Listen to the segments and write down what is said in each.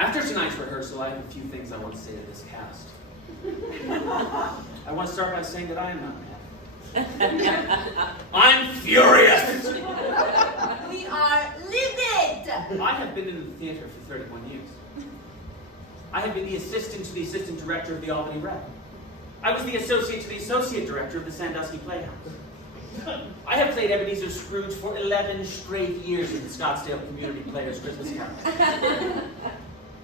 After tonight's rehearsal, I have a few things I want to say to this cast. I want to start by saying that I am not mad. I'm furious! We are livid! I have been in the theater for 31 years. I have been the assistant to the assistant director of the Albany Rep. I was the associate to the associate director of the Sandusky Playhouse. I have played Ebenezer Scrooge for 11 straight years in the Scottsdale Community Players Christmas Carol.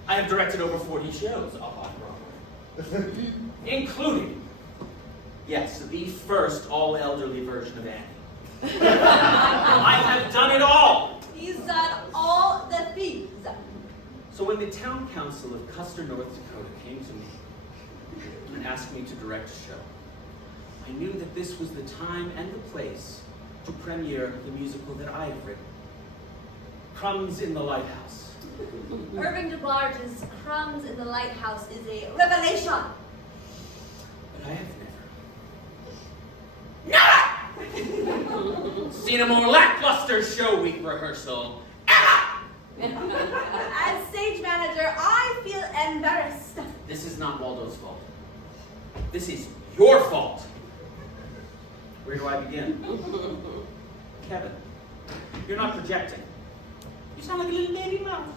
I have directed over 40 shows up on Broadway, including, yes, the first all-elderly version of Annie. I have done it all! He's done all the things. So when the town council of Custer, North Dakota came to me and asked me to direct a show, I knew that this was the time and the place to premiere the musical that I have written, Crumbs in the Lighthouse. Irving DeBarge's Crumbs in the Lighthouse is a revelation. But I have never seen a more lackluster show week rehearsal ever! As stage manager, I feel embarrassed. This is not Waldo's fault. This is your fault. Where do I begin? Kevin, you're not projecting. You sound like a little baby mouse.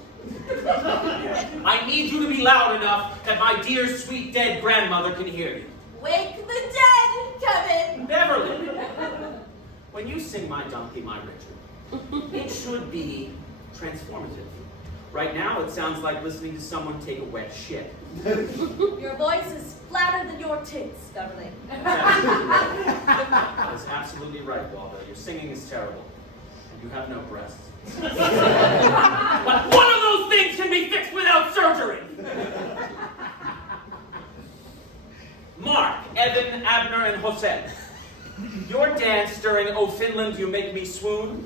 I need you to be loud enough that my dear, sweet, dead grandmother can hear you. Wake the dead, Kevin! Beverly, when you sing My Donkey, My Richard, it should be transformative. Right now, it sounds like listening to someone take a wet shit. Your voice is flatter than your tits, Beverly. That is absolutely right, Waldo. Your singing is terrible, and you have no breasts. But one of those things can be fixed without surgery! Mark, Evan, Abner, and Jose. Your dance during Oh Finland, You Make Me Swoon,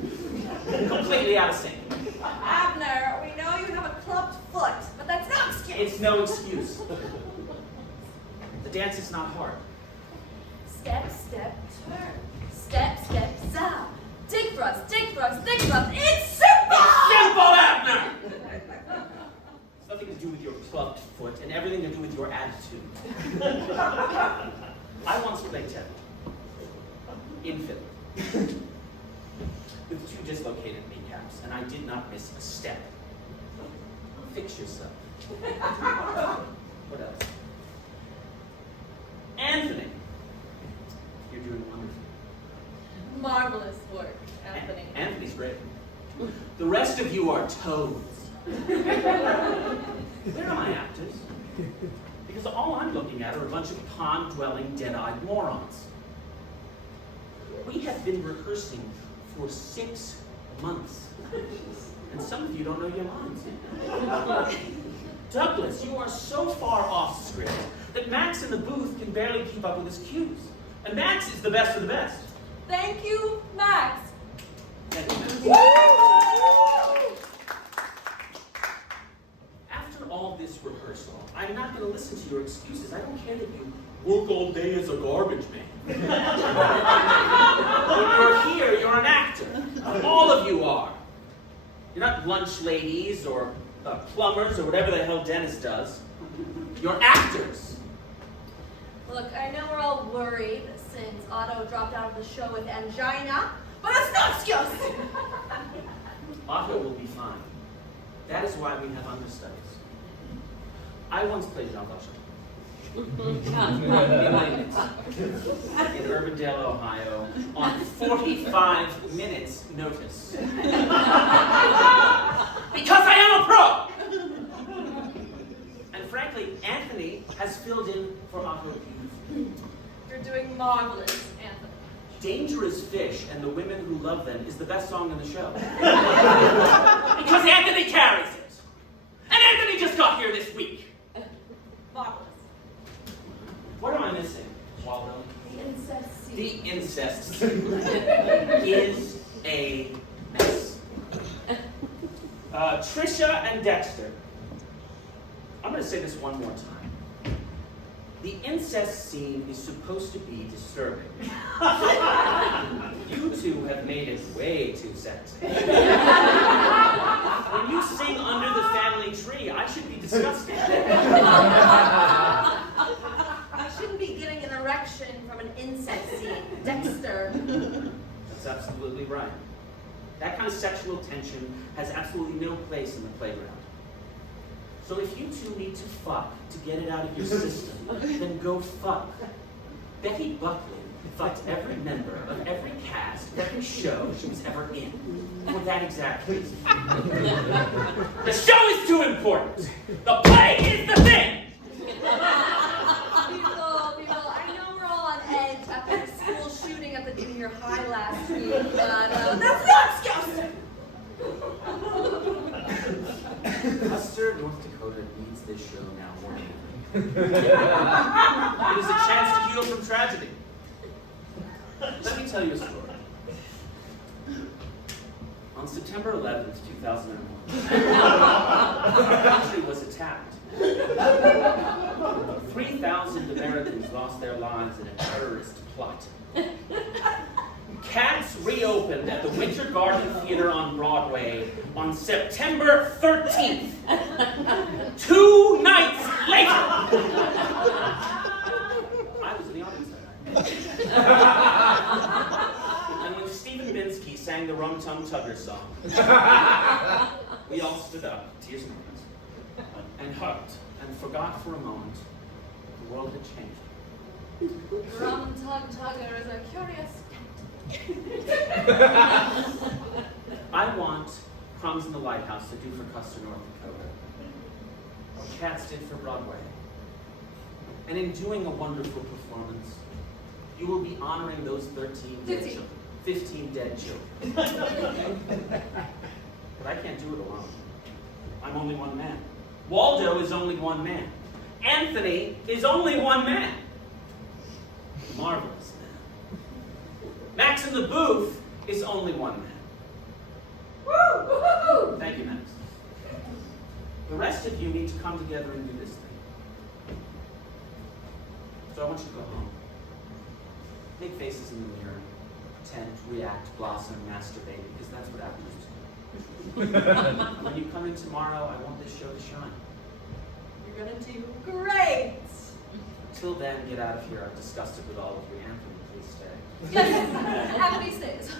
completely out of sync. Abner, we know you have a clubbed foot, but that's no excuse. It's no excuse. The dance is not hard. Step, step, turn. Step, step, zap. Dig thrust, dig thrust, dig thrust. It's simple! It's simple, Abner! It's nothing to do with your clubbed foot and everything to do with your attitude. I once played tennis in Finland with two dislocated kneecaps, and I did not miss a step. Fix yourself. What else? Anthony, you're doing wonderful. Marvelous work, Anthony. Anthony's great. The rest of you are toads. Where are my actors? Because all I'm looking at are a bunch of pond-dwelling, dead-eyed morons. We have been rehearsing for 6 months. And some of you don't know your lines. Douglas, you are so far off script that Max in the booth can barely keep up with his cues. And Max is the best of the best. Thank you, Max. Thank you, Max. After all this rehearsal, I'm not going to listen to your excuses. I don't care that you work all day as a garbage man. When you're here, you're an actor. All of you are. You're not lunch ladies or plumbers or whatever the hell Dennis does. You're actors. Look, I know we're all worried since Otto dropped out of the show with angina, but that's no excuse! Otto will be fine. That is why we have understudies. I once played Jean Valjean. In Urbandale, Ohio, on 45 minutes notice. Because I am a pro! And frankly, Anthony has filled in for Otto beautifully. You're doing marvelous, Anthony. Dangerous Fish and the Women Who Love Them is the best song in the show. Because Anthony carries it. And Anthony just got here this week. Marvelous. What am I missing, Waldo? The incest scene. The incest scene is a mess. Trisha and Dexter. I'm going to say this one more time. The incest scene is supposed to be disturbing. You two have made it way too sexy. When you sing Under the Family Tree, free. I should be disgusted. You shouldn't be getting an erection from an insect scene, Dexter. That's absolutely right. That kind of sexual tension has absolutely no place in the playground. So if you two need to fuck to get it out of your system, then go fuck. Becky Buckley fucked every member of every cast, every show she was ever in. For that exact reason. The show is too important. The play is the thing. People, I know we're all on edge after the school shooting at the junior high last week, but that's not excuse. Custer, North Dakota needs this show now more than ever. It is a chance to heal from tragedy. Let me tell you a story. On September 11th, 2001, our country was attacked. 3,000 Americans lost their lives in a terrorist plot. Cats reopened at the Winter Garden Theater on Broadway on September 13th. 2 nights later! I was in the audience that night. And when Stephen Binsky sang the Rum Tum Tugger song, we all stood up, tears in our eyes, and hugged and forgot for a moment that the world had changed. Rum Tug Tugger is a curious I want Crumbs in the Lighthouse to do for Custer, North Dakota what Cats did for Broadway. And in doing a wonderful performance, you will be honoring those 15 dead children. But I can't do it alone. I'm only one man. Waldo is only one man. Anthony is only one man. Marvelous man. Max in the booth is only one man. Woo! Woo-hoo-hoo! Thank you, Max. The rest of you need to come together and do this thing. So I want you to go home. Make faces in the mirror. Pretend, react, blossom, masturbate, because that's what actors do. When you come in tomorrow, I want this show to shine. You're gonna do great! Till then, get out of here. I'm disgusted with all of you. Anthony, please stay. Yes, Anthony stays.